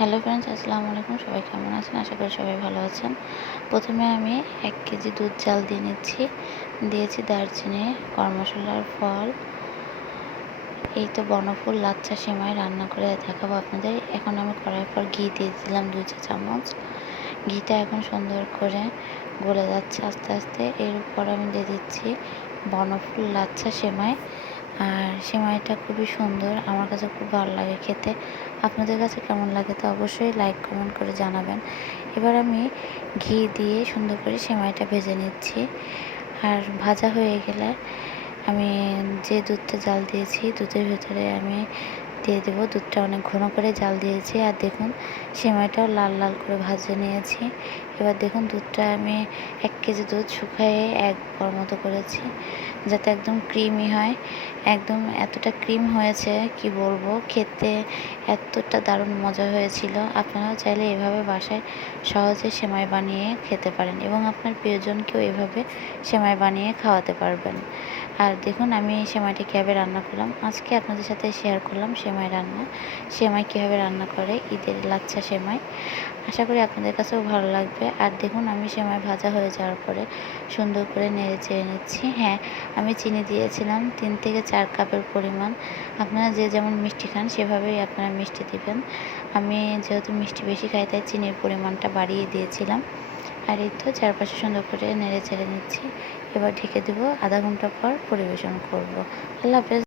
Hello friends, আসসালামু আলাইকুম। সবাই কেমন আছেন? আশা করি সবাই ভালো আছেন। প্রথমে আমি 1 কেজি দুধ জাল দিয়ে নিচ্ছি। দিয়েছি দারচিনি, গরম মশলার ফল। এই তো বনফুল, লাচ্ছা, সেমাই রান্না করে দেখাবো আপনাদের। এখন আমি কড়াইয়ের পর ঘি দিয়ে দিলাম 2 চা চামচ। ঘিটা এখন সুন্দর করে গলে যাচ্ছে আস্তে আস্তে। এরপর আমি দিয়ে দিচ্ছি বনফুল, লাচ্ছা, সেমাই। আর সেমাইটা খুবই সুন্দর, আমার কাছে খুব ভালো লাগে খেতে। আপনাদের কাছে কেমন লাগে তা অবশ্যই লাইক কমেন্ট করে জানাবেন। এবার আমি ঘি দিয়ে সুন্দর করে সেমাইটা ভেজে নিচ্ছি। আর ভাজা হয়ে গেলে আমি যে দুধটা জাল দিয়েছি দুধের ভেতরে আমি দিয়ে দেবো। দুধটা অনেক ঘন করে জাল দিয়েছি। আর দেখুন সেমাইটাও লাল লাল করে ভাজে নিয়েছি। এবার দেখুন দুধটা আমি 1 কেজি দুধ শুকায়ে 1 পর মতো করেছি, যাতে একদম ক্রিমি হয়। একদম এতটা ক্রিম হয়েছে কি বলবো, খেতে এতটা দারুণ মজা হয়েছিল। আপনারাও চাইলে এভাবে বাসায় সহজে সেমাই বানিয়ে খেতে পারেন এবং আপনার প্রিয়জনকেও এভাবে সেমাই বানিয়ে খাওয়াতে পারবেন। আর দেখুন আমি সেমাইটা কীভাবে রান্না করলাম, আজকে আপনাদের সাথে শেয়ার করলাম সেমাই রান্না। সেমাই কীভাবে রান্না করে, ঈদের লাচ্ছা সেমাই। আশা করি আপনাদের কাছেও ভালো লাগবে। আর দেখুন আমি সেমাই ভাজা হয়ে যাওয়ার পরে সুন্দর করে নেড়ে চেড়ে নিচ্ছি। হ্যাঁ, আমি চিনি দিয়েছিলাম 3 থেকে 4 কাপের পরিমাণ। আপনারা যে যেমন মিষ্টি খান সেভাবেই আপনারা মিষ্টি দিবেন। আমি যেহেতু মিষ্টি বেশি খাই তাই চিনির পরিমাণটা বাড়িয়ে দিয়েছিলাম। আর এই তো চারপাশে সুন্দর করে নেড়ে চেড়ে নিচ্ছি। এবার ঢেকে দেবো, আধা ঘন্টা পর পরিবেশন করব। আল্লাহ হাফেজ।